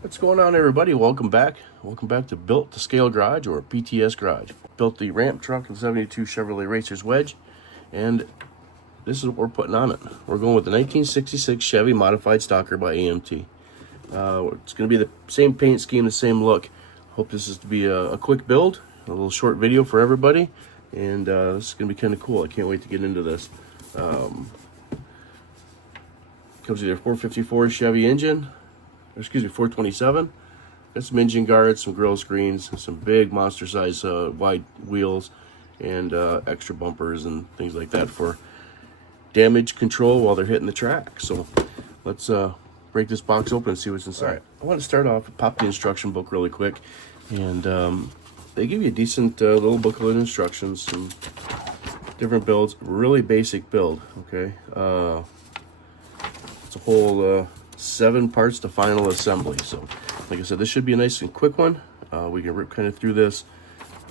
What's going on, everybody? Welcome back. Welcome back to Built to Scale Garage, or BTS Garage. Built the ramp truck and 72 Chevrolet Racers wedge, and this is what we're putting on it. We're going with the 1966 Chevy Modified Stocker by AMT. It's going to be the same paint scheme, the same look. Hope this is to be a quick build, a little short video for everybody, and this is going to be kind of cool. I can't wait to get into this. Comes with a 454 Chevy engine. Excuse me, 427. Got some engine guards, some grille screens, some big monster size wide wheels, and extra bumpers and things like that for damage control while they're hitting the track. So let's break this box open and see what's inside. Right. I want to start off, pop the instruction book really quick, and they give you a decent little booklet of instructions, some different builds, really basic build. Okay, it's a whole 7 parts to final assembly. So like I said, this should be a nice and quick one. We can rip kind of through this,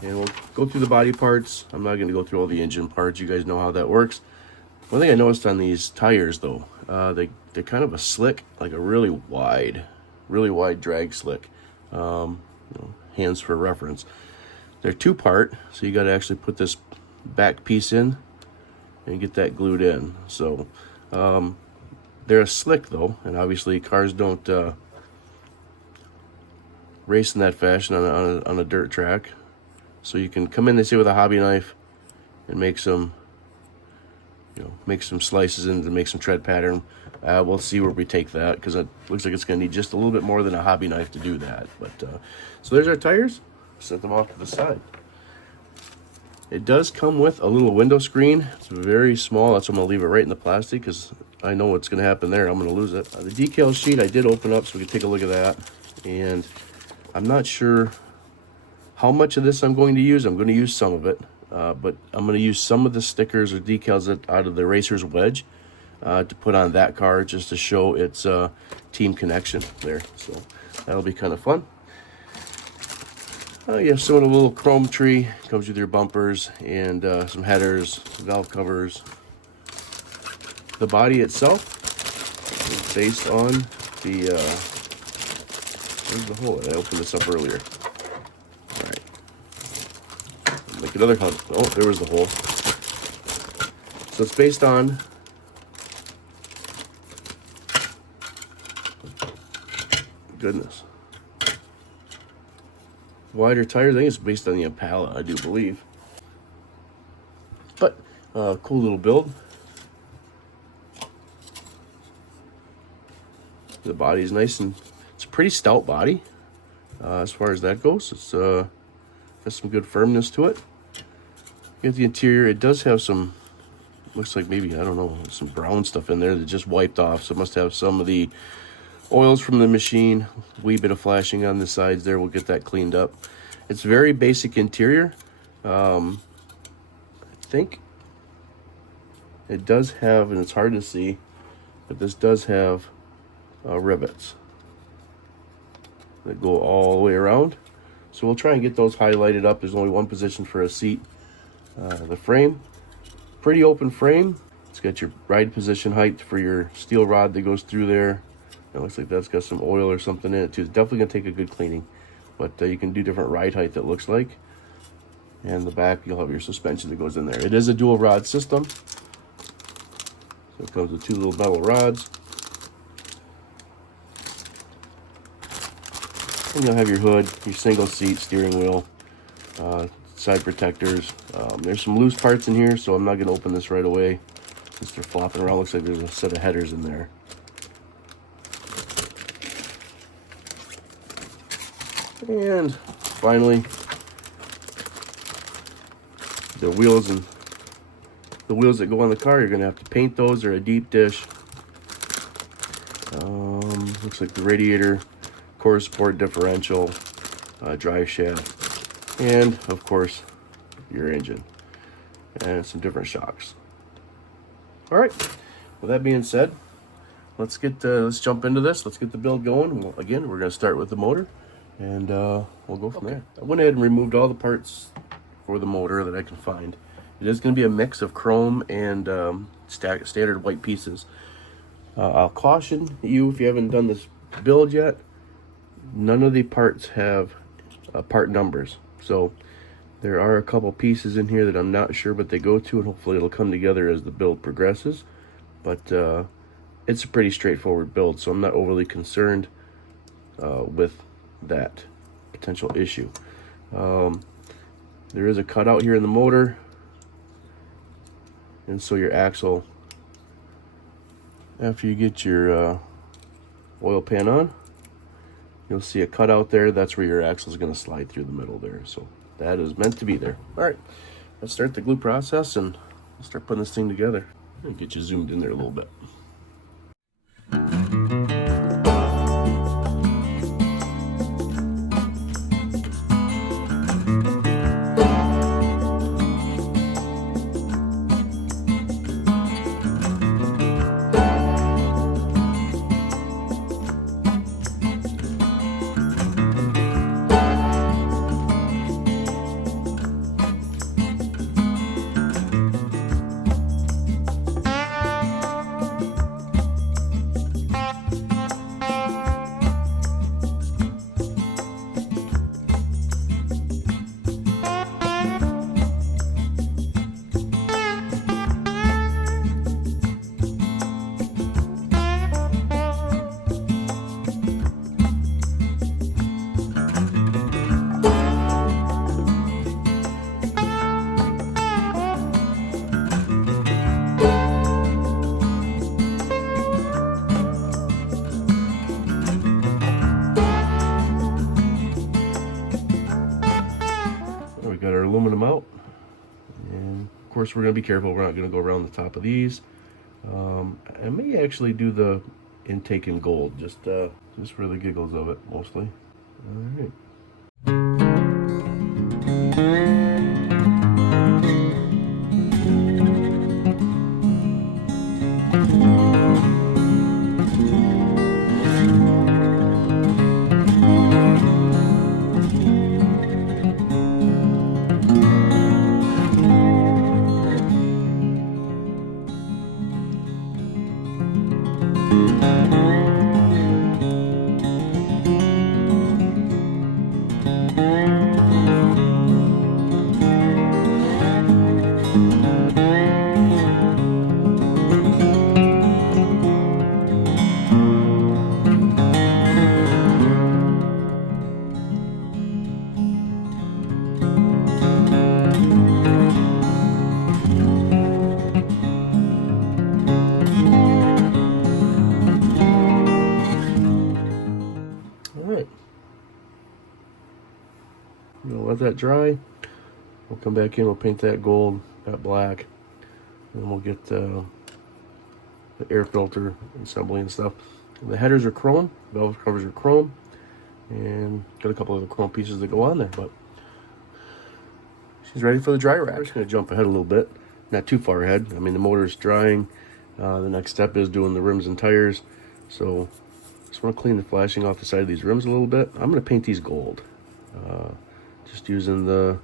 and we'll go through the body parts. I'm not going to go through all the engine parts. You guys know how that works. One thing I noticed on these tires, though, they're kind of a slick, like a really wide drag slick. Hands for reference. They're 2-part, so you got to actually put this back piece in and get that glued in. So they're a slick, though, and obviously cars don't race in that fashion on a dirt track. So you can come in, they say, with a hobby knife and make some slices and make some tread pattern. We'll see where we take that, because it looks like it's going to need just a little bit more than a hobby knife to do that. But so there's our tires. Set them off to the side. It does come with a little window screen. It's very small. That's why I'm going to leave it right in the plastic, because I know what's going to happen there. I'm going to lose it. The decal sheet I did open up so we can take a look at that. And I'm not sure how much of this I'm going to use. I'm going to use some of it. But I'm going to use some of the stickers or decals out of the Racer's wedge to put on that car, just to show its team connection there. So that'll be kind of fun. You have some of the little chrome tree. Comes with your bumpers and some headers, valve covers. The body itself is based on the where's the hole? I opened this up earlier. All right, make another hole. Oh, there was the hole. So it's based on goodness. Wider tires. I think it's based on the Impala, I do believe. But cool little build. The body is nice, and it's a pretty stout body as far as that goes. It's has some good firmness to it. You get the interior. It does have some, looks like maybe, I don't know, some brown stuff in there that just wiped off. So it must have some of the oils from the machine. Wee bit of flashing on the sides there. We'll get that cleaned up. It's very basic interior. I think it does have, and it's hard to see, but this does have rivets that go all the way around. So we'll try and get those highlighted up. There's only one position for a seat. The frame, pretty open frame. It's got your ride position height for your steel rod that goes through there. It looks like that's got some oil or something in it too. It's definitely gonna take a good cleaning, but you can do different ride height, that looks like. And the back, you'll have your suspension that goes in there. It is a dual rod system, so it comes with 2 little metal rods. And you'll have your hood, your single seat steering wheel, side protectors. There's some loose parts in here, so I'm not gonna open this right away. Since they're flopping around, looks like there's a set of headers in there. And finally, the wheels that go on the car, you're gonna have to paint those. They're a deep dish. Looks like the radiator, core support differential, drive shaft, and of course your engine and some different shocks. All right, with that being said, let's jump into this. Let's get the build going. Well, again, we're gonna start with the motor, and we'll go from there. I went ahead and removed all the parts for the motor that I can find. It is going to be a mix of chrome and standard white pieces. I'll caution you, if you haven't done this build yet, none of the parts have part numbers. So there are a couple pieces in here that I'm not sure what they go to, and hopefully it'll come together as the build progresses. But it's a pretty straightforward build, so I'm not overly concerned with that potential issue. There is a cutout here in the motor, and so your axle, after you get your oil pan on, you'll see a cutout there. That's where your axle is going to slide through the middle there. So that is meant to be there. All right, let's start the glue process and start putting this thing together. I'll get you zoomed in there a little bit. Got our aluminum out, and of course we're going to be careful. We're not going to go around the top of these. I may actually do the intake in gold, just for the giggles of it, mostly. All right. We'll let that dry. We'll come back in, we'll paint that gold, that black, and we'll get the air filter assembly and stuff. The headers are chrome, valve covers are chrome, and got a couple of the chrome pieces that go on there, but she's ready for the dry rack. I'm just going to jump ahead a little bit, not too far ahead. I mean, the motor is drying. The next step is doing the rims and tires, so just want to clean the flashing off the side of these rims a little bit. I'm going to paint these gold. Just using the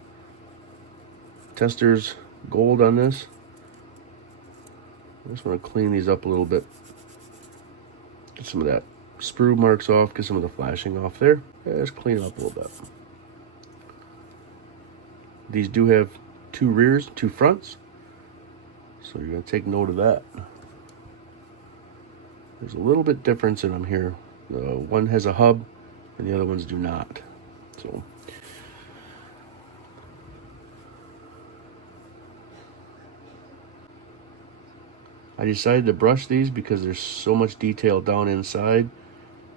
Testors gold on this. I just want to clean these up a little bit. Get some of that sprue marks off, get some of the flashing off there. Yeah, just clean it up a little bit. These do have 2 rears, 2 fronts, so you're going to take note of that. There's a little bit difference in them here. One has a hub and the other ones do not. So I decided to brush these because there's so much detail down inside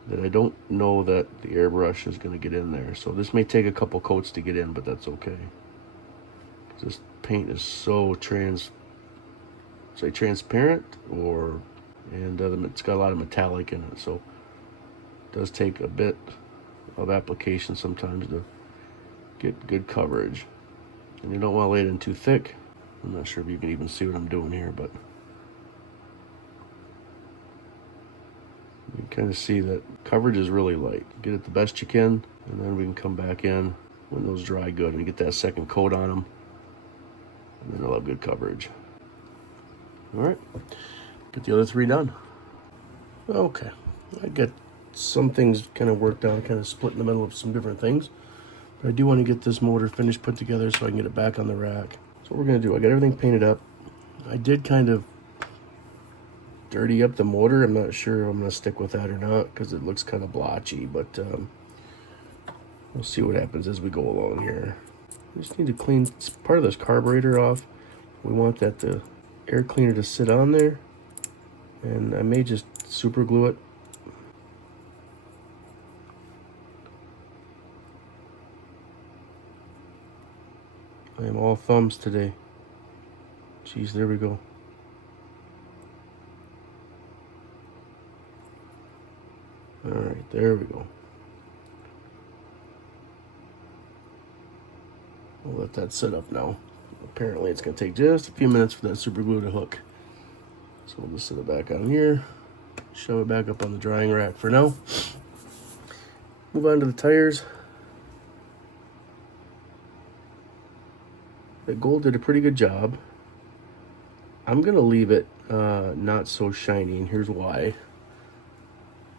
that I don't know that the airbrush is going to get in there. So this may take a couple coats to get in, but that's okay. This paint is so transparent, and it's got a lot of metallic in it, so it does take a bit of application sometimes to get good coverage. And you don't want to lay it in too thick. I'm not sure if you can even see what I'm doing here, but you can kind of see that coverage is really light. Get it the best you can, and then we can come back in when those dry good and get that second coat on them, and then they'll have good coverage. All right, get the other 3 done. Okay, I got some things kind of worked out, kind of split in the middle of some different things. But I do want to get this motor finished, put together, so I can get it back on the rack. So what we're going to do, I got everything painted up. I did kind of dirty up the motor. I'm not sure I'm going to stick with that or not because it looks kind of blotchy, but we'll see what happens as we go along here. We just need to clean part of this carburetor off. We want that the air cleaner to sit on there, and I may just super glue it. I am all thumbs today. Jeez, there we go. All right, there we go. We'll let that sit up now. Apparently it's gonna take just a few minutes for that super glue to hook. So we'll just set it back on here, shove it back up on the drying rack for now. Move on to the tires. The gold did a pretty good job. I'm gonna leave it not so shiny, and here's why.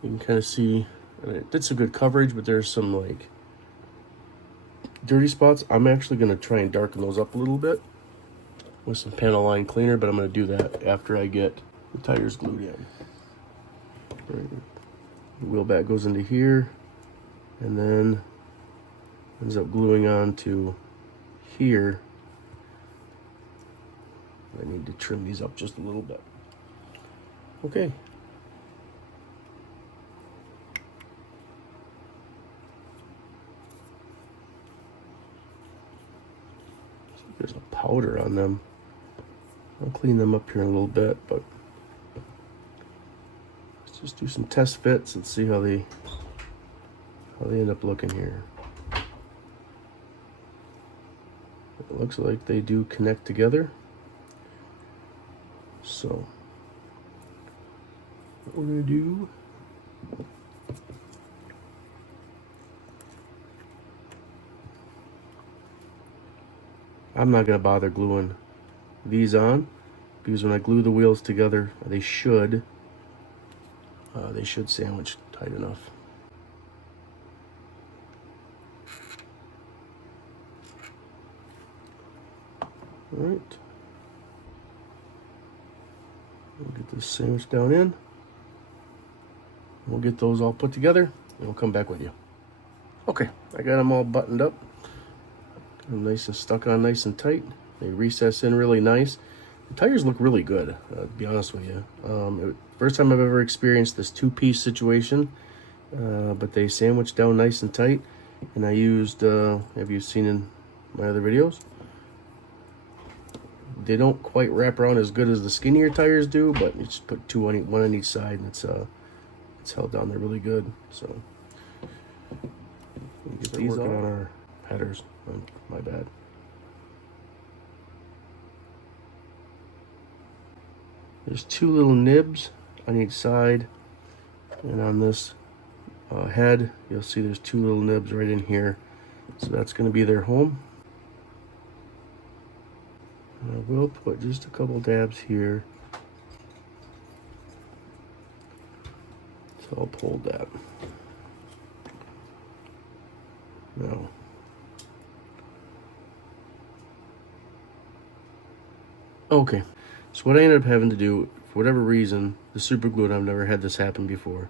You can kind of see, it did some good coverage, but there's some like dirty spots. I'm actually gonna try and darken those up a little bit with some panel line cleaner, but I'm gonna do that after I get the tires glued in. Right. The wheel back goes into here, and then ends up gluing on to here. I need to trim these up just a little bit. Okay. There's a powder on them. I'll clean them up here in a little bit, but let's just do some test fits and see how they end up looking here. It looks like they do connect together. So what we're gonna do, I'm not gonna bother gluing these on because when I glue the wheels together, they should sandwich tight enough. All right. We'll get this sandwich down in. We'll get those all put together, and we'll come back with you. Okay, I got them all buttoned up. Got them nice and stuck on nice and tight. They recess in really nice. The tires look really good, to be honest with you. First time I've ever experienced this two-piece situation, but they sandwich down nice and tight. And I used, have you seen in my other videos? They don't quite wrap around as good as the skinnier tires do, but you just put one on each side, and it's held down there really good. So we get these working on our headers. Oh, my bad. There's two little nibs on each side, and on this head, you'll see there's two little nibs right in here. So that's going to be their home. I will put just a couple dabs here to help hold that. Now, okay, so what I ended up having to do, for whatever reason, the super glue, and I've never had this happen before,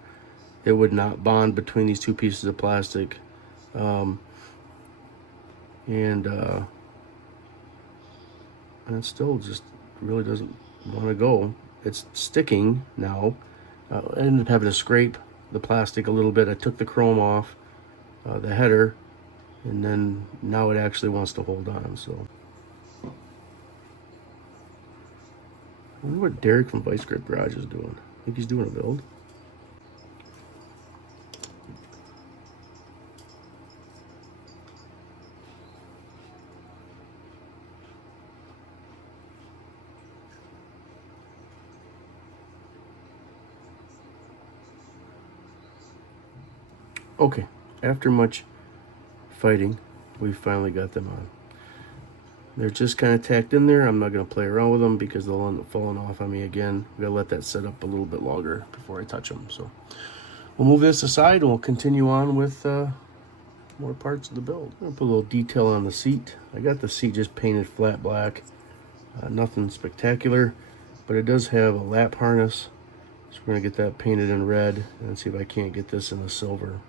it would not bond between these two pieces of plastic. And it still just really doesn't want to go. It's sticking now. I ended up having to scrape the plastic a little bit. I took the chrome off the header, and then now it actually wants to hold on. So I wonder what Derek from Vice Grip Garage is doing. I think he's doing a build. Okay, after much fighting, we finally got them on. They're just kind of tacked in there. I'm not going to play around with them because they'll end up falling off on me again. We got to let that set up a little bit longer before I touch them. So We'll move this aside and we'll continue on with more parts of the build. I'm gonna put a little detail on the seat. I got the seat just painted flat black. Nothing spectacular, but it does have a lap harness. So we're gonna get that painted in red and see if I can't get this in the silver.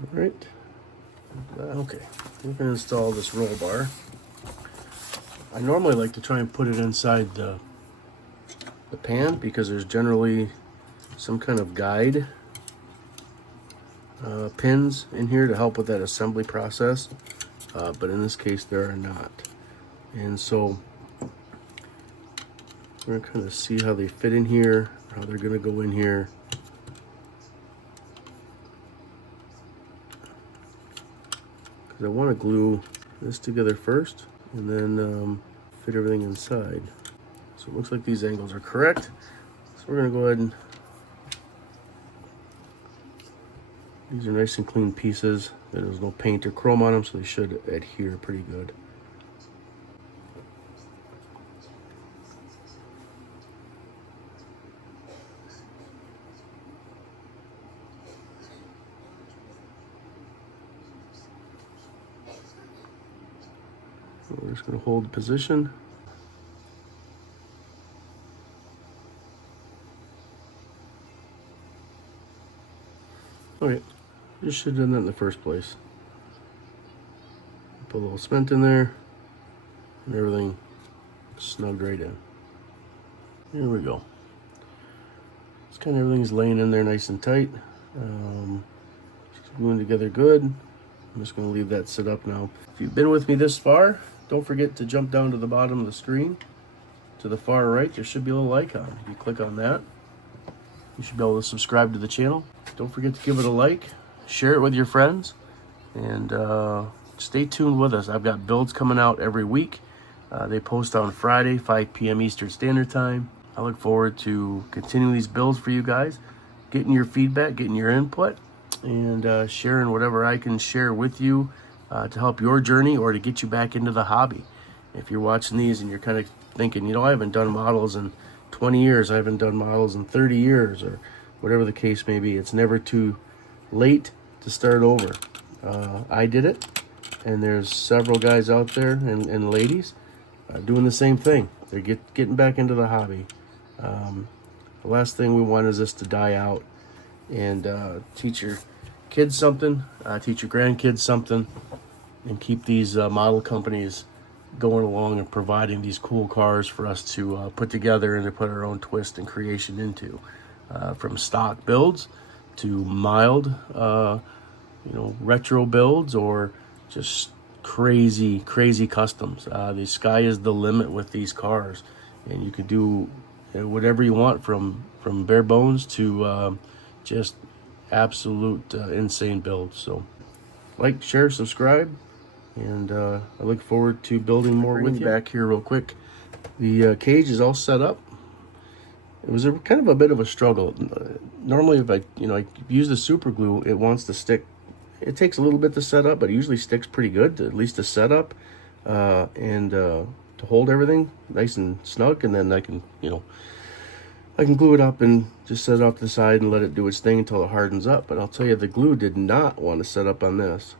All right. Okay, we're gonna install this roll bar. I normally like to try and put it inside the pan because there's generally some kind of guide pins in here to help with that assembly process, but in this case there are not. And so we're gonna kind of see how they fit in here, how they're gonna go in here. Because I want to glue this together first and then fit everything inside. So it looks like these angles are correct. So we're gonna go ahead and, these are nice and clean pieces. There's no paint or chrome on them, so they should adhere pretty good. We're just going to hold the position. Okay, just should have done that in the first place. Put a little cement in there, and everything snugged right in. There we go. It's kind of everything's laying in there nice and tight. Just gluing together good. I'm just going to leave that sit up now. If you've been with me this far, don't forget to jump down to the bottom of the screen. To the far right, there should be a little icon. If you click on that, you should be able to subscribe to the channel. Don't forget to give it a like, share it with your friends, and stay tuned with us. I've got builds coming out every week. They post on Friday, 5 p.m. Eastern Standard Time. I look forward to continuing these builds for you guys, getting your feedback, getting your input, and sharing whatever I can share with you to help your journey or to get you back into the hobby. If you're watching these and you're kind of thinking, you know, I haven't done models in 20 years, I haven't done models in 30 years, or whatever the case may be, it's never too late to start over. I did it, and there's several guys out there and ladies doing the same thing. They're getting back into the hobby. The last thing we want is this to die out, and teach your kids something, teach your grandkids something, and keep these model companies going along and providing these cool cars for us to put together and to put our own twist and creation into. From stock builds to mild, retro builds, or just crazy customs. The sky is the limit with these cars, and you could do whatever you want from bare bones to just absolute insane builds. So like, share, subscribe, and I look forward to building more with you. Back here real quick, the cage is all set up. It was kind of a bit of a struggle. Normally if I use the super glue, it wants to stick. It takes a little bit to set up, but it usually sticks pretty good, at least to set up, and to hold everything nice and snug, and then I can glue it up and just set it off to the side and let it do its thing until it hardens up. But I'll tell you, the glue did not want to set up on this.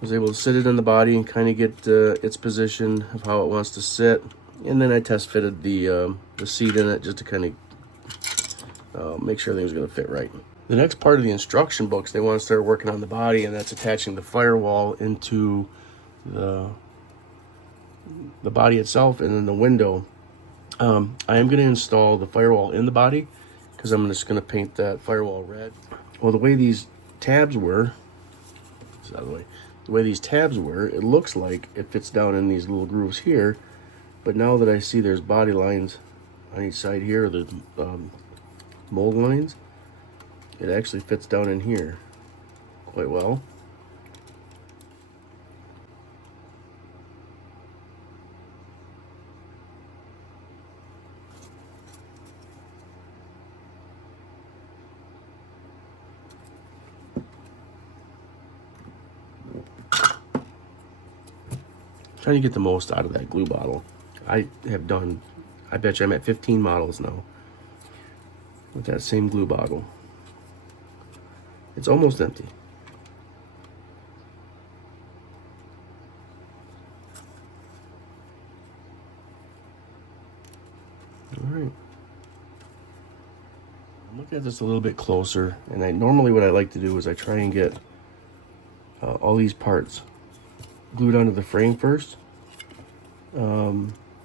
I was able to sit it in the body and kind of get its position of how it wants to sit. And then I test fitted the seat in it just to kind of make sure everything's going to fit right. The next part of the instruction books, they want to start working on the body, and that's attaching the firewall into the body itself and then the window. I am going to install the firewall in the body because I'm just going to paint that firewall red. Well, the way these tabs were, the way these tabs were, it looks like it fits down in these little grooves here. But now that I see there's body lines on each side here, the mold lines, it actually fits down in here quite well. Trying to get the most out of that glue bottle. I bet you I'm at 15 models now with that same glue bottle. It's almost empty. All right. I'm looking at this a little bit closer, and normally what I like to do is I try and get all these parts glued onto the frame first.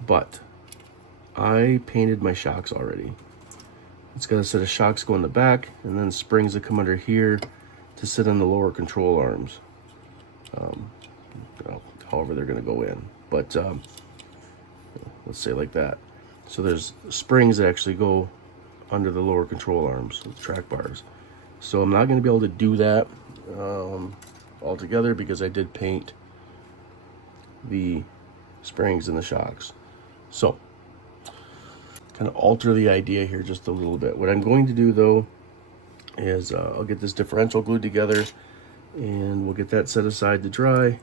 But I painted my shocks already. It's got a set of shocks go in the back, and then springs that come under here to sit on the lower control arms. However they're going to go in, but let's say like that. So there's springs that actually go under the lower control arms, the track bars. So I'm not going to be able to do that altogether because I did paint the springs and the shocks. So kind of alter the idea here just a little bit. What I'm going to do though is I'll get this differential glued together and we'll get that set aside to dry.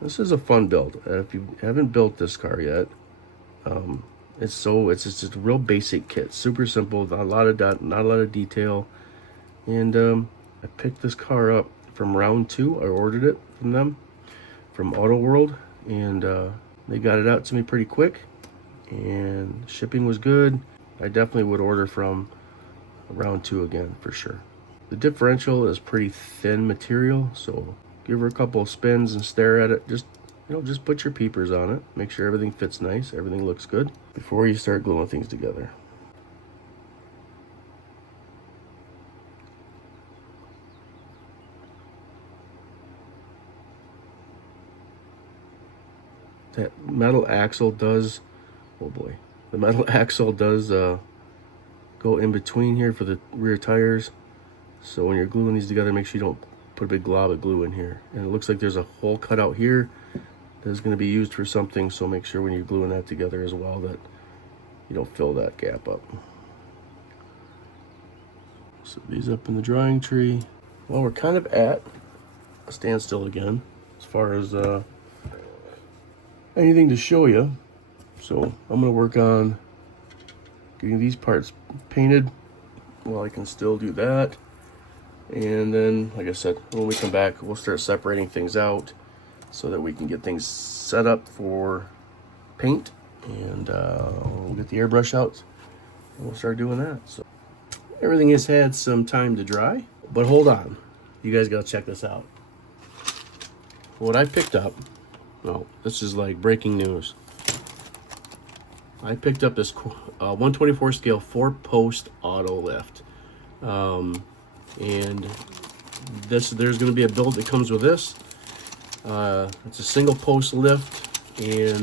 This is a fun build. If you haven't built this car yet, it's just a real basic kit, super simple, not a lot of detail. And I picked this car up from round 2. I ordered it from them, from Auto World, and they got it out to me pretty quick, and shipping was good. I definitely would order from round 2 again for sure. The differential is pretty thin material, so give her a couple of spins and stare at it. Just put your peepers on it. Make sure everything fits nice, everything looks good before you start gluing things together. That metal axle does, oh boy, the metal axle does go in between here for the rear tires. So when you're gluing these together, make sure you don't put a big glob of glue in here. And it looks like there's a hole cut out here that is going to be used for something, so make sure when you're gluing that together as well that you don't fill that gap up. So these up in the drying tree. Well, we're kind of at a standstill again as far as anything to show you. So I'm going to work on getting these parts painted while I can still do that. And then, like I said, when we come back, we'll start separating things out so that we can get things set up for paint. And we'll get the airbrush out and we'll start doing that. So everything has had some time to dry, but hold on. You guys gotta check this out. What I picked up, well, this is like breaking news. I picked up this 124 scale 4-post auto lift. And there's going to be a build that comes with this. It's a single post lift, and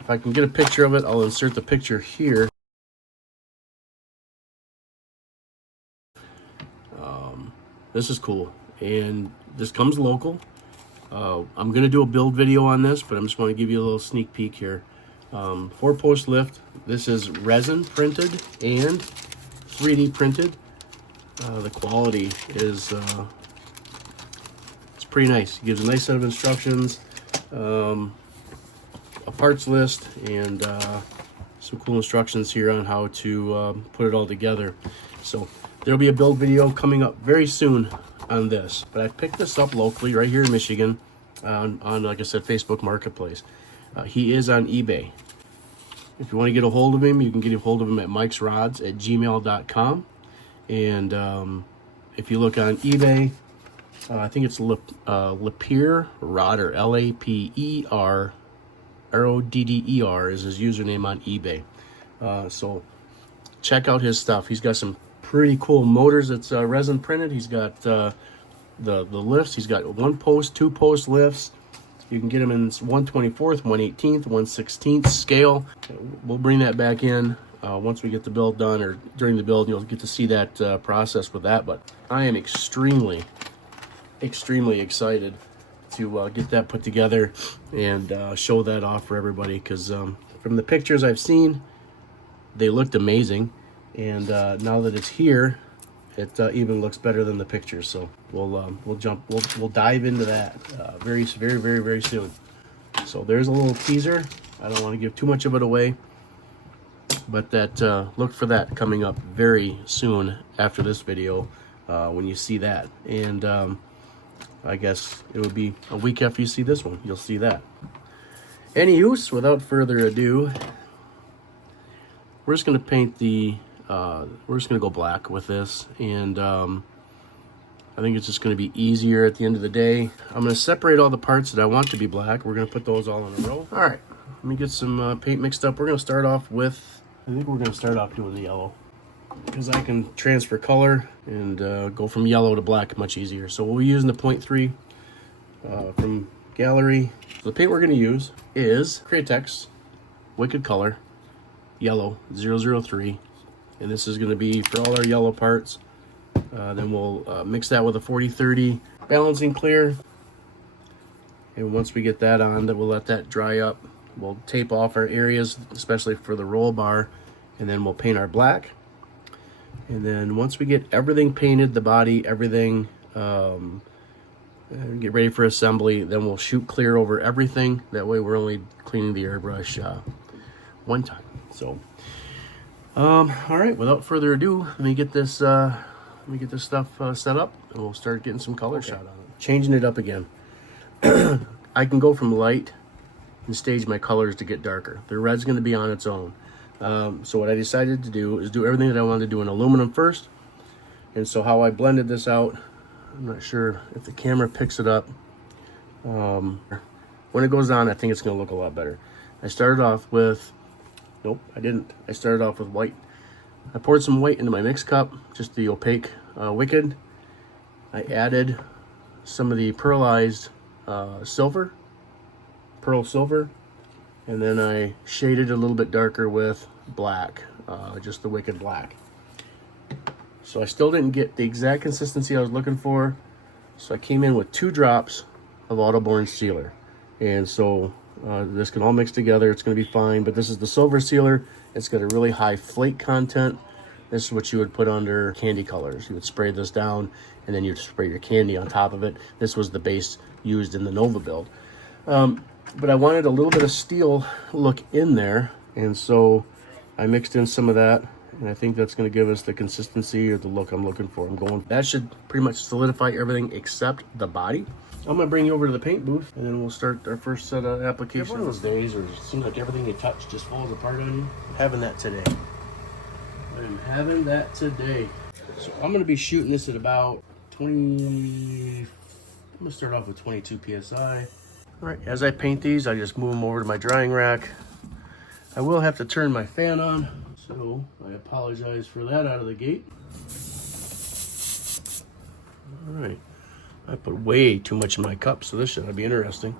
if I can get a picture of it, I'll insert the picture here. This is cool, and this comes local. I'm going to do a build video on this, but I just want to give you a little sneak peek here. 4-post lift. This is resin printed and 3D printed. The quality is it's pretty nice. It gives a nice set of instructions, a parts list, and some cool instructions here on how to put it all together. So there'll be a build video coming up very soon on this. But I picked this up locally right here in Michigan on like I said, Facebook Marketplace. He is on eBay. If you want to get a hold of him, you can get a hold of him at mikesrods@gmail.com. And if you look on eBay, I think it's Lapeer Rodder, Laper RODDER is his username on eBay. So check out his stuff. He's got some pretty cool motors that's resin printed. He's got the lifts. He's got 1-post, 2-post lifts. You can get them in 1/24th, 1/18th, 1/16th scale. We'll bring that back in once we get the build done, or during the build. You'll get to see that process with that. But I am extremely excited to get that put together and show that off for everybody, because from the pictures I've seen, they looked amazing, and now that it's here, it even looks better than the pictures. So we'll dive into that very soon. So there's a little teaser. I don't want to give too much of it away, but that look for that coming up very soon after this video when you see that. And I guess it would be a week after you see this one, you'll see that. Any use, without further ado, we're just going to paint the, we're just going to go black with this. And I think it's just going to be easier at the end of the day. I'm going to separate all the parts that I want to be black. We're going to put those all in a row. All right, let me get some paint mixed up. We're going to start off with, I think we're going to start off doing the yellow, because I can transfer color and go from yellow to black much easier. So we'll be using the 0.3 from Gallery. So the paint we're going to use is Createx Wicked Color Yellow 003, and this is going to be for all our yellow parts. Then we'll mix that with a 40-30 balancing clear, and once we get that on, then we'll let that dry up. We'll tape off our areas, especially for the roll bar, and then we'll paint our black. And then once we get everything painted, the body, everything, get ready for assembly, then we'll shoot clear over everything. That way we're only cleaning the airbrush one time. So all right, without further ado, let me get this stuff set up, and we'll start getting some color shot on it. Changing it up again. I can go from light and stage my colors to get darker. The red's going to be on its own. So what I decided to do is do everything that I wanted to do in aluminum first. And so how I blended this out, I'm not sure if the camera picks it up. When it goes on, I think it's going to look a lot better. I started off with, nope, I didn't. I started off with white. I poured some white into my mix cup, just the opaque Wicked. I added some of the pearlized silver, pearl silver, and then I shaded a little bit darker with black, just the Wicked black. So I still didn't get the exact consistency I was looking for, so I came in with 2 drops of Autoborn sealer. And so this can all mix together, it's going to be fine. But this is the silver sealer. It's got a really high flake content. This is what you would put under candy colors. You would spray this down, and then you'd spray your candy on top of it. This was the base used in the Nova build. But I wanted a little bit of steel look in there, and so I mixed in some of that, and I think that's going to give us the consistency or the look I'm looking for. That should pretty much solidify everything except the body. I'm going to bring you over to the paint booth, and then we'll start our first set of applications. One of those days where it seems like everything you touch just falls apart on you. I'm having that today. I'm having that today. So I'm going to be shooting this at about 20, I'm going to start off with 22 PSI. All right, as I paint these, I just move them over to my drying rack. I will have to turn my fan on, so I apologize for that out of the gate. All right, I put way too much in my cup, so this should be interesting.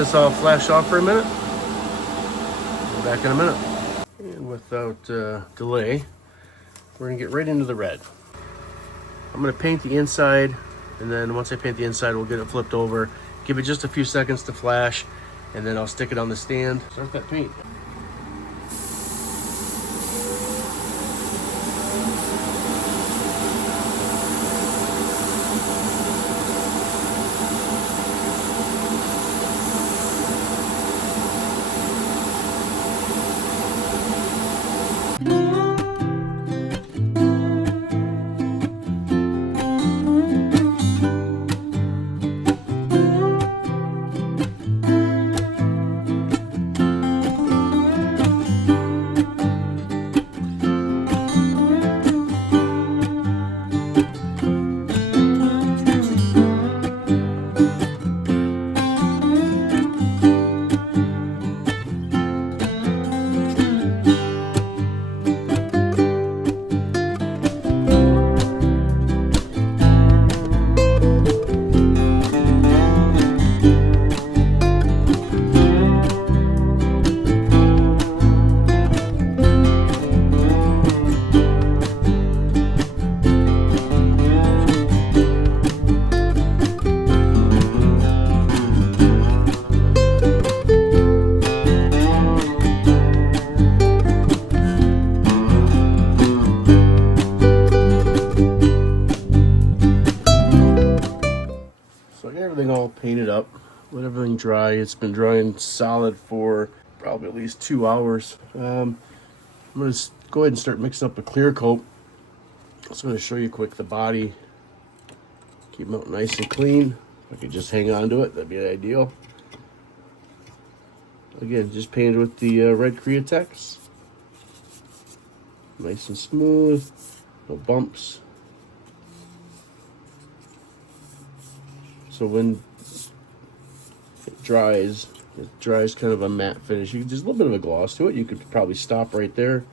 this all flash off for a minute. We'll be back in a minute. And without delay, we're gonna get right into the red. I'm gonna paint the inside, and then once I paint the inside, we'll get it flipped over. Give it just a few seconds to flash, and then I'll stick it on the stand. Start that paint. Painted up, let everything dry. It's been drying solid for probably at least 2 hours. I'm going to go ahead and start mixing up a clear coat. So I'm going to show you quick the body. Keep them out nice and clean. If I could just hang on to it, that'd be ideal. Again, just painted with the red Createx. Nice and smooth, no bumps. So when it dries kind of a matte finish. There's a little bit of a gloss to it. You could probably stop right there,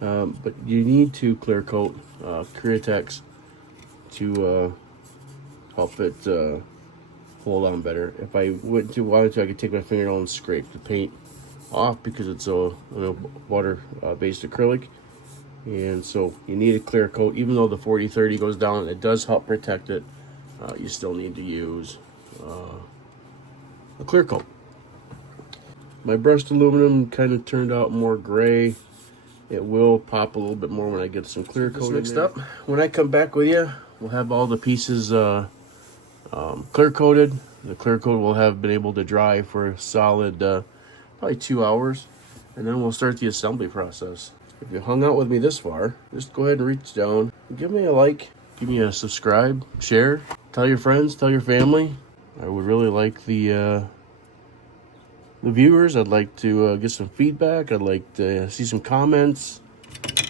but you need to clear coat Createx to help it hold on better. If I wanted to, I could take my fingernail and scrape the paint off because it's a water-based acrylic, and so you need a clear coat. Even though the 40-30 goes down, it does help protect it. You still need to use a clear coat. My brushed aluminum kind of turned out more gray. It will pop a little bit more when I get some clear coat mixed up. When I come back with you, we'll have all the pieces clear coated. The clear coat will have been able to dry for a solid probably 2 hours, and then we'll start the assembly process. If you hung out with me this far, just go ahead and reach down, give me a like, give me a subscribe, share, tell your friends, tell your family. I would really like the viewers. I'd like to get some feedback. I'd like to see some comments.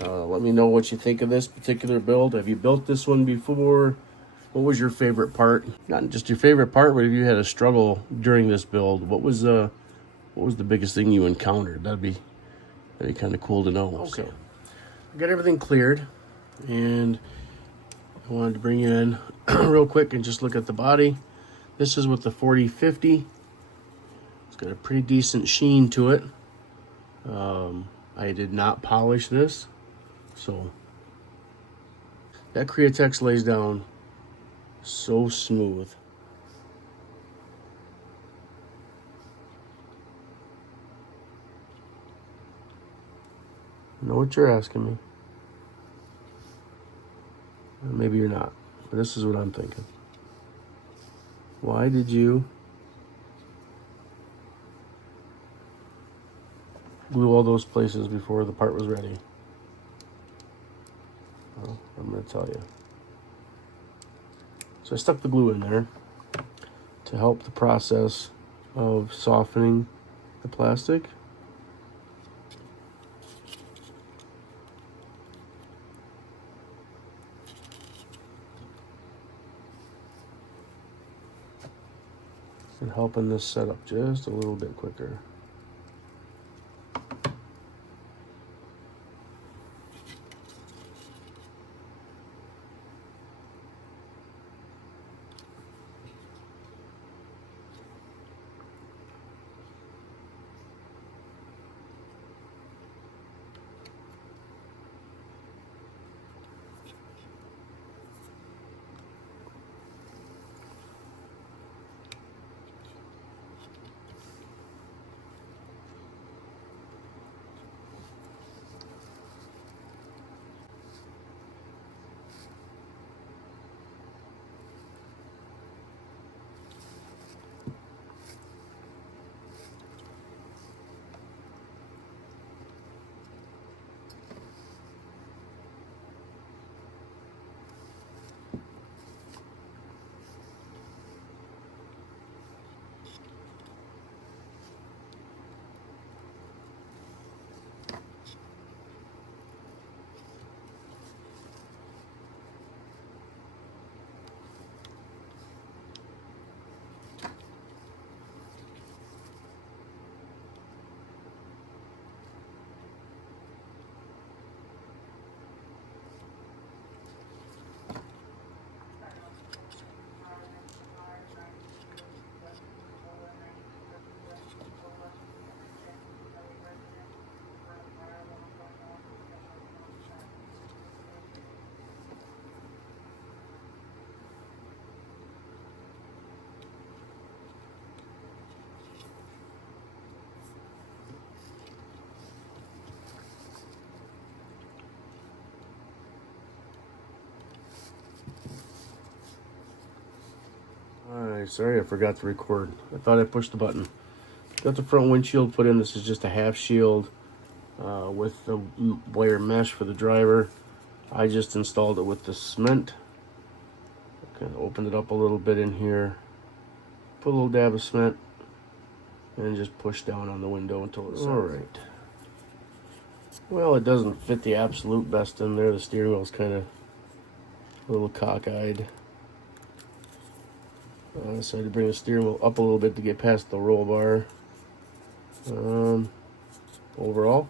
Let me know what you think of this particular build. Have you built this one before? What was your favorite part? Not just your favorite part, but if you had a struggle during this build, what was the biggest thing you encountered? That'd be kind of cool to know. Okay, so I got everything cleared, and I wanted to bring you in real quick and just look at the body. This is with the 40-50. It's got a pretty decent sheen to it. I did not polish this, so that Createx lays down so smooth. I know what you're asking me. Maybe you're not, but this is what I'm thinking. Why did you glue all those places before the part was ready? Well, I'm going to tell you. So I stuck the glue in there to help the process of softening the plastic. And helping this set up just a little bit quicker. Alright, sorry I forgot to record. I thought I pushed the button. Got the front windshield put in. This is just a half shield with the wire mesh for the driver. I just installed it with the cement. Kind of opened it up a little bit in here. Put a little dab of cement. And just push down on the window until it's alright. Well, it doesn't fit the absolute best in there. The steering wheel's kind of a little cockeyed. So I had to bring the steering wheel up a little bit to get past the roll bar. Overall,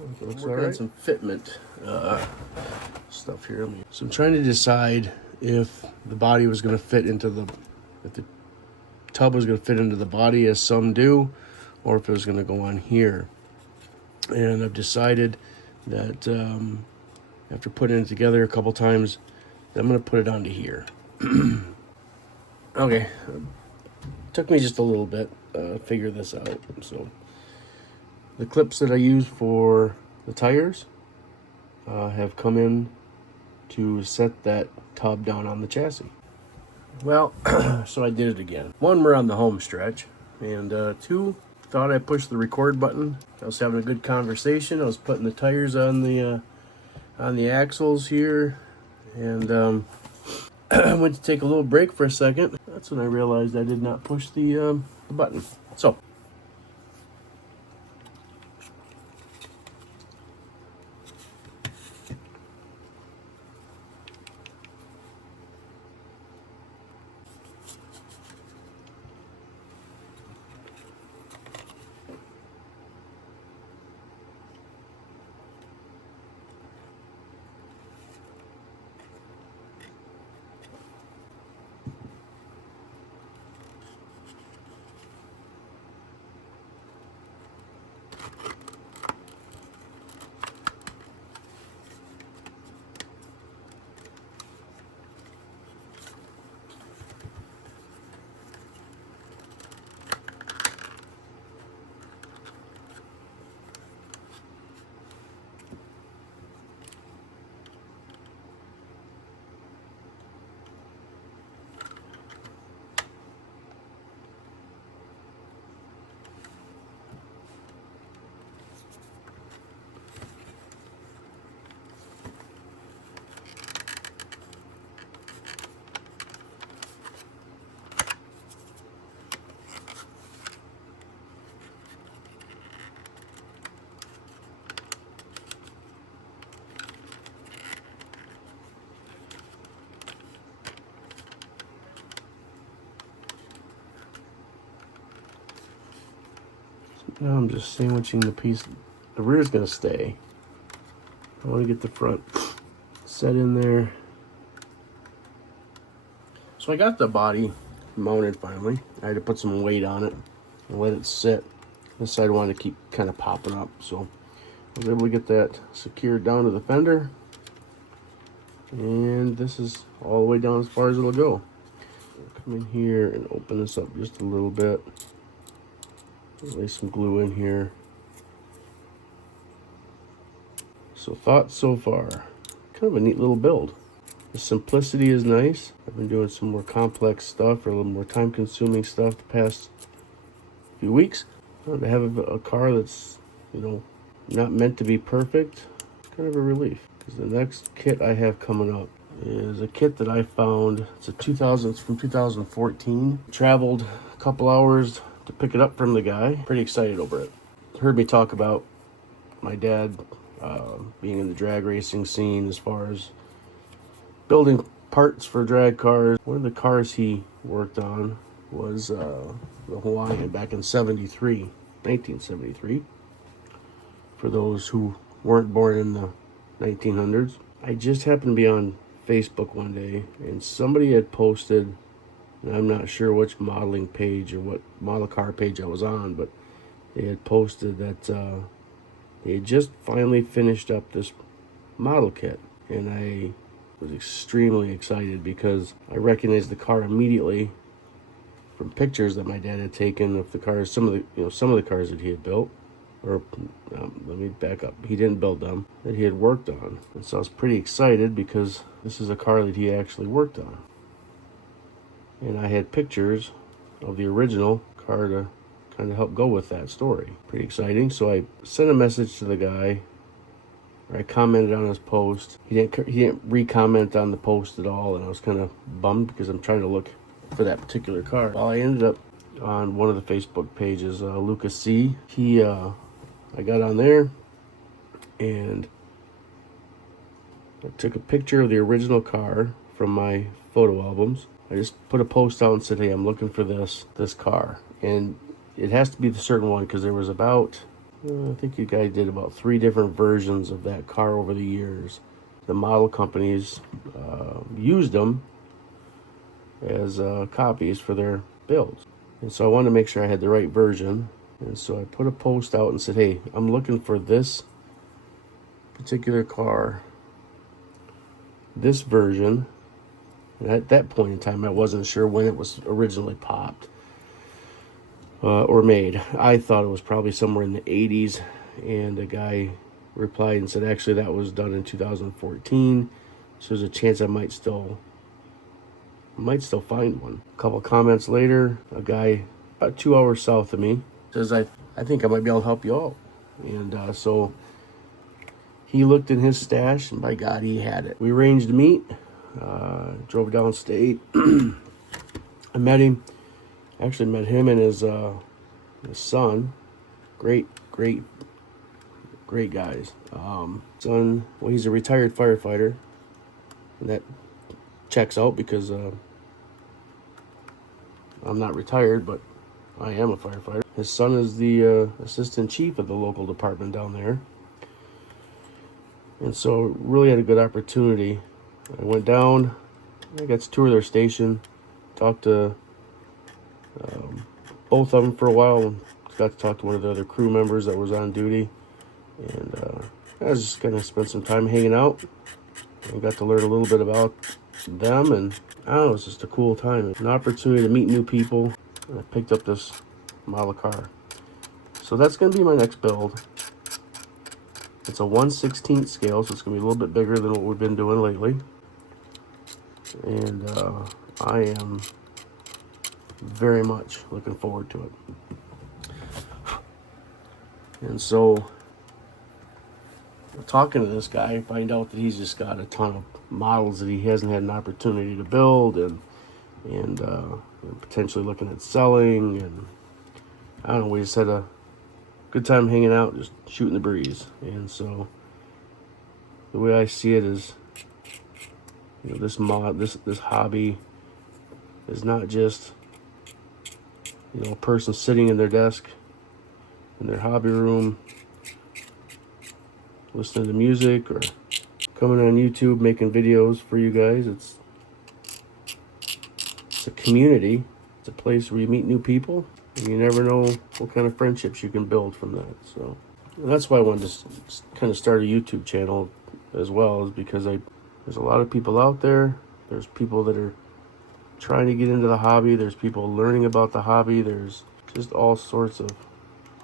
it looks alright. Some fitment stuff here. So I'm trying to decide if the body was going to fit into the, if the tub was going to fit into the body as some do, or if it was going to go on here. And I've decided that after putting it together a couple times, that I'm going to put it onto here. Okay, took me just a little bit to figure this out. So the clips that I use for the tires have come in to set that tub down on the chassis. Well, so I did it again. One, we're on the home stretch, and two, thought I pushed the record button. I was having a good conversation. I was putting the tires on the axles here, and I went to take a little break for a second. That's when I realized I did not push the button. So now I'm just sandwiching the piece. The rear is going to stay. I want to get the front set in there. So I got the body mounted finally. I had to put some weight on it and let it sit. This side wanted to keep kind of popping up, so I was able to get that secured down to the fender. And this is all the way down as far as it'll go. I'll come in here and open this up just a little bit. Lay some glue in here. So thoughts so far. Kind of a neat little build. The simplicity is nice. I've been doing some more complex stuff, or a little more time consuming stuff the past few weeks. To have a car that's, you know, not meant to be perfect, it's kind of a relief. Because the next kit I have coming up is a kit that I found. It's it's from 2014. Traveled a couple hours to pick it up from the guy. Pretty excited over it. Heard me talk about my dad being in the drag racing scene as far as building parts for drag cars. One of the cars he worked on was the Hawaiian back in 1973. For those who weren't born in the 1900s. I just happened to be on Facebook one day, and somebody had posted, and I'm not sure which modeling page or what model car page I was on, but they had posted that they had just finally finished up this model kit. And I was extremely excited because I recognized the car immediately from pictures that my dad had taken of the cars, some of the cars that he had built, or let me back up, he didn't build them, that he had worked on. And so I was pretty excited because this is a car that he actually worked on. and I had pictures of the original car to kind of help go with that story. Pretty exciting. So I sent a message to the guy, or I commented on his post. He didn't re-comment on the post at all, and I was kind of bummed because I'm trying to look for that particular car. Well, I ended up on one of the Facebook pages, Lucas C. I got on there and I took a picture of the original car from my photo albums. I just put a post out and said, hey, I'm looking for this car. And it has to be the certain one because there was about, I think you guys did about 3 different versions of that car over the years. The model companies used them as copies for their builds. And so I wanted to make sure I had the right version. And so I put a post out and said, hey, I'm looking for this particular car, this version. And at that point in time, I wasn't sure when it was originally popped or made. I thought it was probably somewhere in the 80s. And a guy replied and said, actually, that was done in 2014. So there's a chance I might still find one. A couple comments later, a guy about 2 hours south of me says, I think I might be able to help you out. And so he looked in his stash, and by God, he had it. We arranged to meet, drove downstate. I met him. Actually met him and his son. Great guys. Son, well, he's a retired firefighter, and that checks out because I'm not retired, but I am a firefighter. His son is the assistant chief of the local department down there. And so really had a good opportunity. I went down, I got to tour their station, talked to both of them for a while. Got to talk to one of the other crew members that was on duty. And I was just going to spend some time hanging out. I got to learn a little bit about them, and I don't know, it was just a cool time. An opportunity to meet new people. And I picked up this model car. So that's going to be my next build. It's a 1/16 scale, so it's going to be a little bit bigger than what we've been doing lately. And I am very much looking forward to it. And so, talking to this guy, I find out that he's just got a ton of models that he hasn't had an opportunity to build, and potentially looking at selling. And I don't know, we just had a good time hanging out, just shooting the breeze. And so the way I see it is, you know, this hobby is not just, you know, a person sitting in their desk in their hobby room listening to music or coming on YouTube making videos for you guys. It's a community. It's a place where you meet new people, and you never know what kind of friendships you can build from that. So that's why I wanted to kind of start a YouTube channel as well, is because there's a lot of people out there. There's people that are trying to get into the hobby. There's people learning about the hobby. There's just all sorts of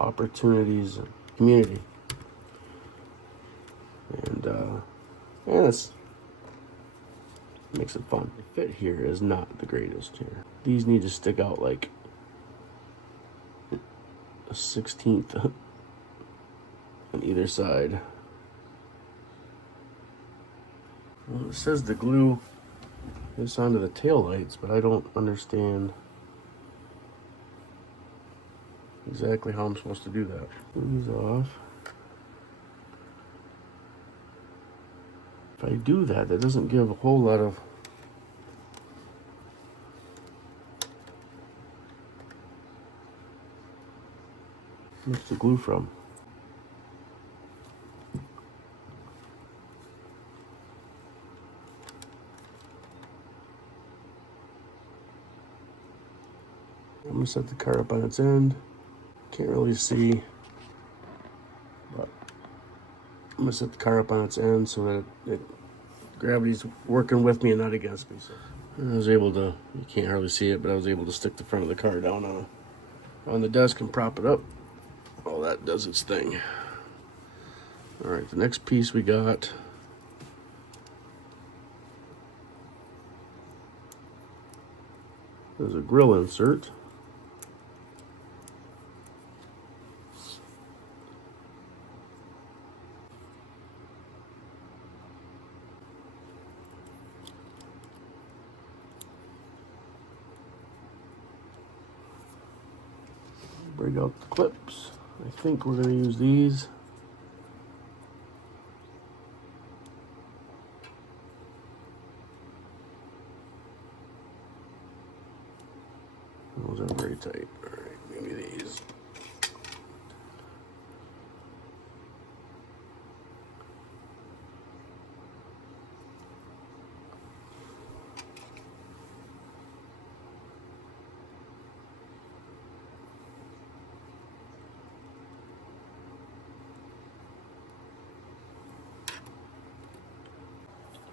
opportunities and community. And it makes it fun. The fit here is not the greatest here. These need to stick out like a 1/16 on either side. Well, it says to glue this onto the taillights, but I don't understand exactly how I'm supposed to do that. These off. If I do that, that doesn't give a whole lot of what's the glue from? I'm gonna set the car up on its end. Can't really see, but I'm gonna set the car up on its end so that gravity's working with me and not against me. So I was able to, you can't hardly see it, but I was able to stick the front of the car down on the desk and prop it up. Oh, that does its thing. All right, the next piece we got There's a grill insert. Break out the clips. I think we're going to use these. Those are very tight. All right, maybe these.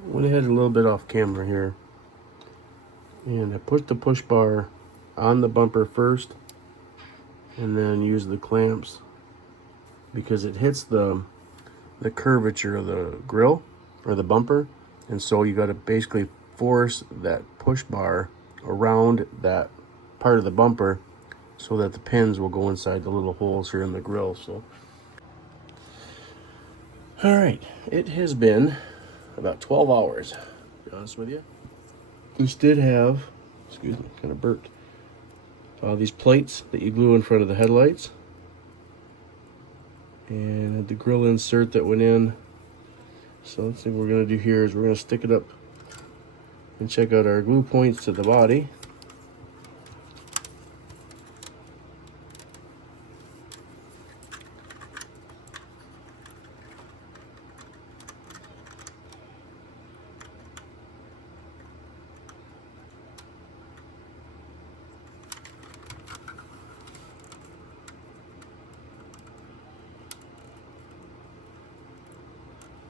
Went ahead a little bit off camera here, and I put the push bar on the bumper first and then use the clamps because it hits the curvature of the grill or the bumper, and so you got to basically force that push bar around that part of the bumper so that the pins will go inside the little holes here in the grill. So all right, it has been about 12 hours, to be honest with you. This did have, excuse me, kind of burnt, these plates that you glue in front of the headlights, and the grill insert that went in. So let's see what we're going to do here is we're going to stick it up and check out our glue points to the body.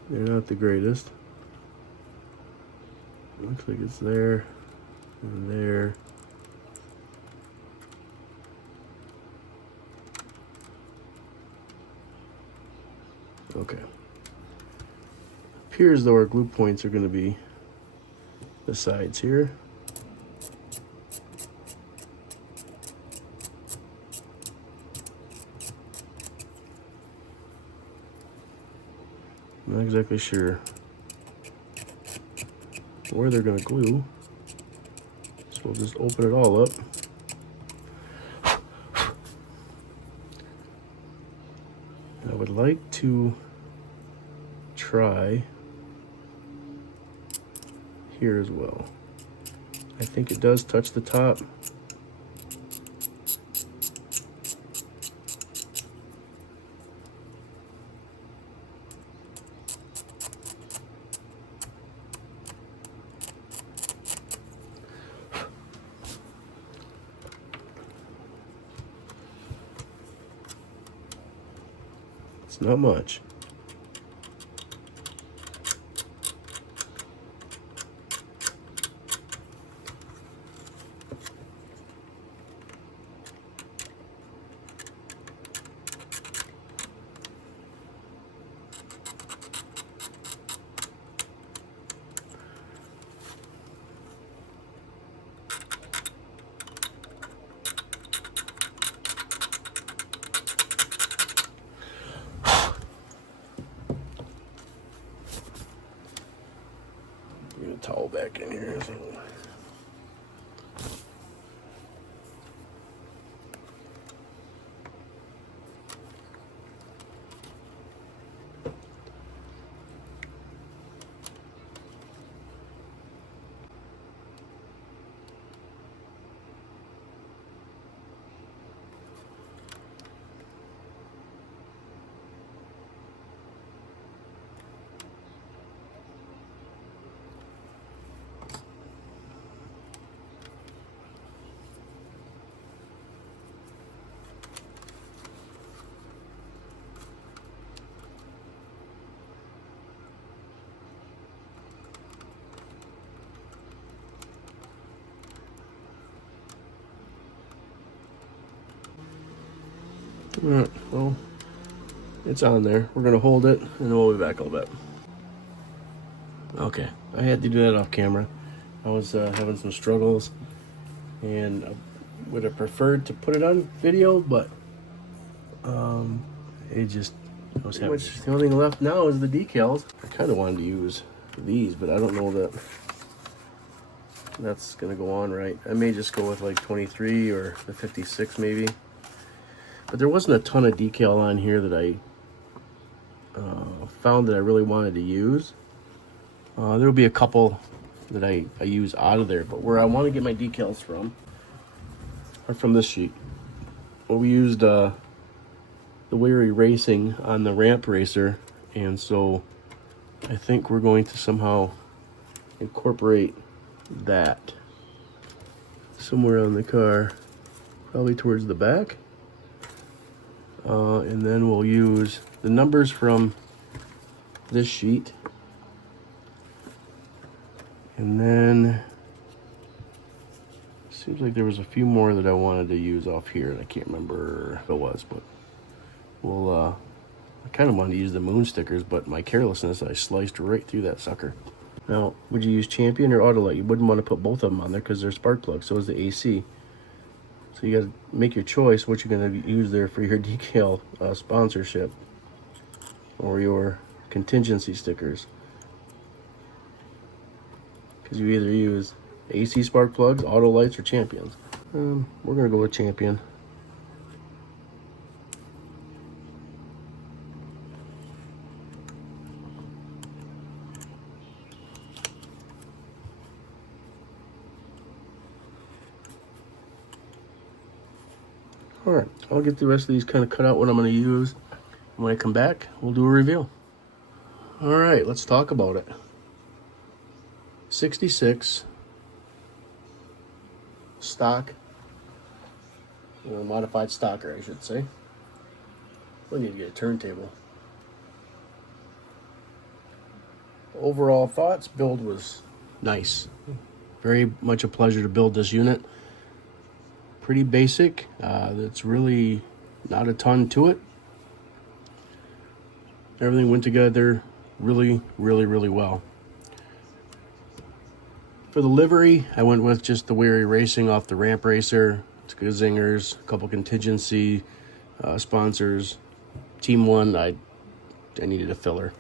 They're not the greatest. Looks like it's there and there. Okay. Appears though our glue points are going to be the sides here. Not exactly sure where they're going to glue, so we'll just open it all up. I would like to try here as well. I think it does touch the top. It's not much. Get a towel back in here. So. Alright, well, it's on there. We're going to hold it, and then we'll be back a little bit. Okay, I had to do that off camera. I was having some struggles and I would have preferred to put it on video, but it just was pretty much the only thing left now is the decals. I kind of wanted to use these, but I don't know that that's gonna go on right. I may just go with like 23 or the 56 maybe. But there wasn't a ton of decal on here that I found that I really wanted to use. There'll be a couple that I use out of there, but where I want to get my decals from are from this sheet. Well, we used the Livery Racing on the ramp racer, and so I think we're going to somehow incorporate that somewhere on the car, probably towards the back. And then we'll use the numbers from this sheet, and then seems like there was a few more that I wanted to use off here, and I can't remember if it was, but we'll I kind of wanted to use the moon stickers, but my carelessness, I sliced right through that sucker. Now, would you use Champion or Autolite? You wouldn't want to put both of them on there because they're spark plugs, so is the AC. So you got to make your choice what you're going to use there for your decal sponsorship or your contingency stickers. Because you either use AC spark plugs, Autolites, or Champions. We're going to go with Champion. Alright, I'll get the rest of these kind of cut out what I'm going to use. When I come back, we'll do a reveal. Alright, let's talk about it. 66 stock, modified stocker, I should say. We need to get a turntable. Overall thoughts, build was nice. Very much a pleasure to build this unit. Pretty basic. That's really not a ton to it. Everything went together really well. For the livery, I went with just the Livery Racing off the ramp racer. It's good zingers, a couple contingency sponsors. Team 1, I needed a filler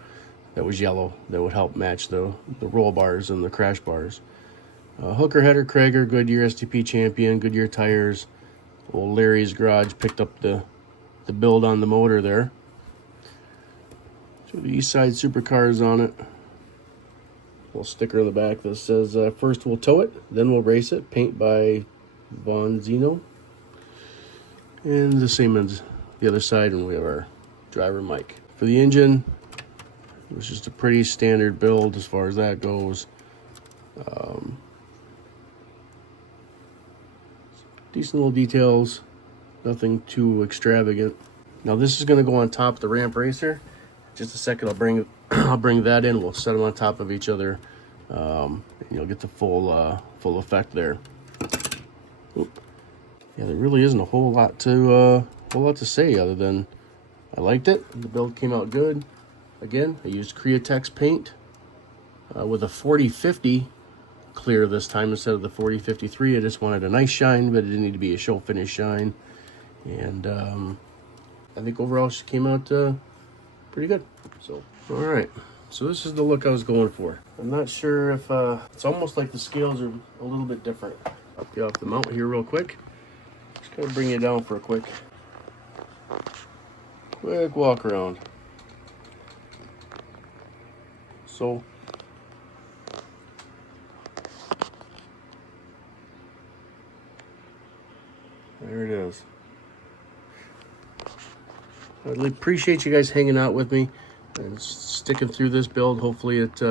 that was yellow that would help match the roll bars and the crash bars. Hooker header, Krager, Goodyear STP Champion, Goodyear tires. Old Larry's Garage picked up the build on the motor there. So the East Side Supercars on it. Little sticker on the back that says, first we'll tow it, then we'll race it. Paint by Von Zeno. And the same as the other side, and we have our driver Mike. For the engine, it was just a pretty standard build as far as that goes. Decent little details, nothing too extravagant. Now this is going to go on top of the ramp racer. Just a second, I'll bring that in. We'll set them on top of each other, and you'll get the full effect there. Oop. Yeah, there really isn't a whole lot to say other than I liked it. The build came out good. Again, I used Createx paint with a 40-50 clear this time instead of the 40-53. I just wanted a nice shine, but it didn't need to be a show finish shine. And I think overall she came out pretty good. So, all right. So this is the look I was going for. I'm not sure if it's almost like the scales are a little bit different. I'll get off the mount here real quick. Just kind of bring it down for a quick walk around. So there it is. I really appreciate you guys hanging out with me and sticking through this build. Hopefully it's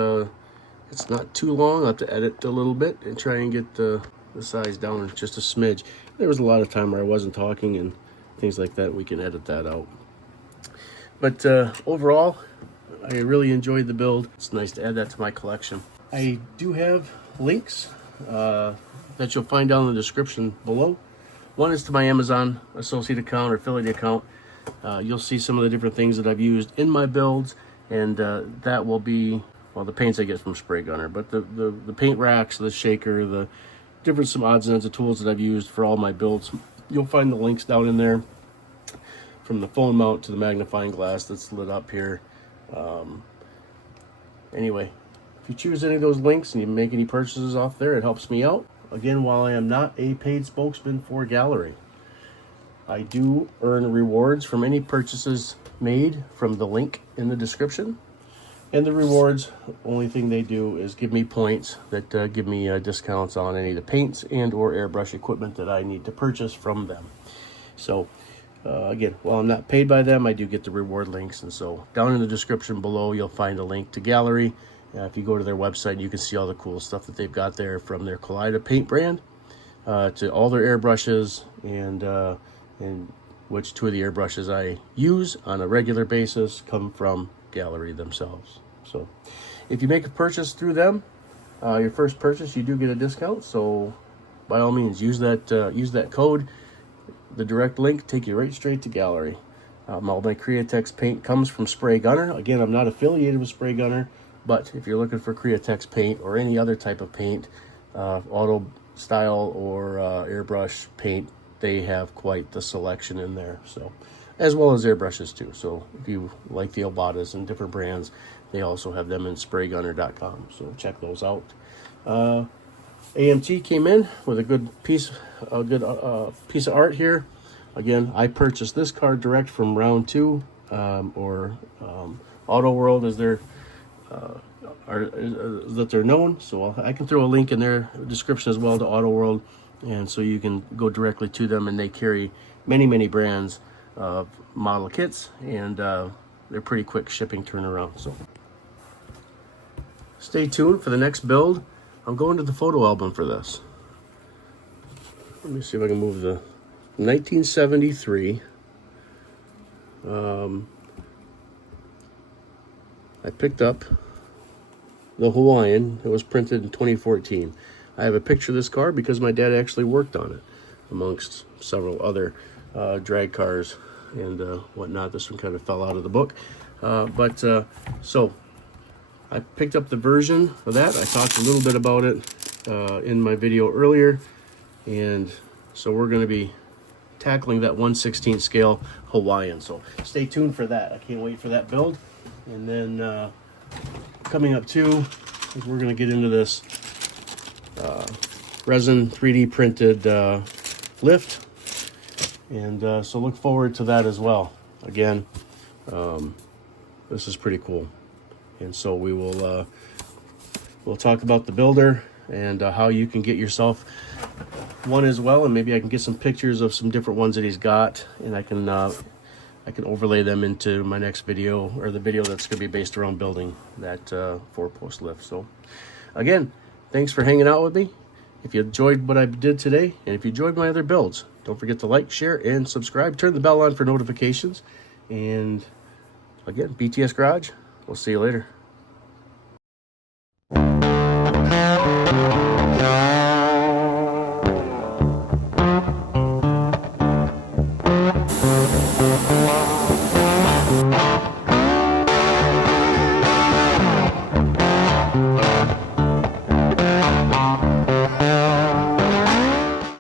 not too long. I'll have to edit a little bit and try and get the size down just a smidge. There was a lot of time where I wasn't talking and things like that. We can edit that out. But overall, I really enjoyed the build. It's nice to add that to my collection. I do have links that you'll find down in the description below. One is to my Amazon associate account or affiliate account. You'll see some of the different things that I've used in my builds, and that will be, well, the paints I get from Spray Gunner, but the paint racks, the shaker, the some odds and ends of tools that I've used for all my builds. You'll find the links down in there, from the phone mount to the magnifying glass that's lit up here. Anyway, if you choose any of those links and you make any purchases off there, it helps me out. Again, while I am not a paid spokesman for Gallery, I do earn rewards from any purchases made from the link in the description. And the rewards, only thing they do is give me points that give me discounts on any of the paints and or airbrush equipment that I need to purchase from them. So again, while I'm not paid by them, I do get the reward links. And so down in the description below, you'll find a link to Gallery. If you go to their website, you can see all the cool stuff that they've got there, from their Kaleida paint brand to all their airbrushes, and which two of the airbrushes I use on a regular basis come from Gallery themselves. So if you make a purchase through them, your first purchase, you do get a discount. So by all means, use that code. The direct link take you right straight to Gallery. All my Createx paint comes from Spray Gunner. Again, I'm not affiliated with Spray Gunner, but if you're looking for Createx paint or any other type of paint, auto style or airbrush paint, they have quite the selection in there. So, as well as airbrushes too. So if you like the Albatas and different brands, they also have them in spraygunner.com. So check those out. AMT came in with a good piece of art here. Again, I purchased this card direct from Round 2, or Auto World as they're that they're known. So I can throw a link in their description as well to Auto World, and so you can go directly to them, and they carry many brands of model kits, and they're pretty quick shipping turnaround. So stay tuned for the next build. I'm going to the photo album for this. Let me see if I can move the 1973. I picked up the Hawaiian. It was printed in 2014. I have a picture of this car because my dad actually worked on it, amongst several other drag cars and whatnot. This one kind of fell out of the book. So I picked up the version of that. I talked a little bit about it in my video earlier. And so we're going to be tackling that 1/16 scale Hawaiian. So stay tuned for that. I can't wait for that build. And then coming up too, is we're going to get into this resin 3D printed lift. And so look forward to that as well. Again, this is pretty cool. And so we will we'll talk about the builder and how you can get yourself one as well, and maybe I can get some pictures of some different ones that he's got, and I can overlay them into my next video, or the video that's going to be based around building that 4-post lift. So again, thanks for hanging out with me. If you enjoyed what I did today, and if you enjoyed my other builds, don't forget to like, share, and subscribe. Turn the bell on for notifications. And again, BTS Garage, we'll see you later.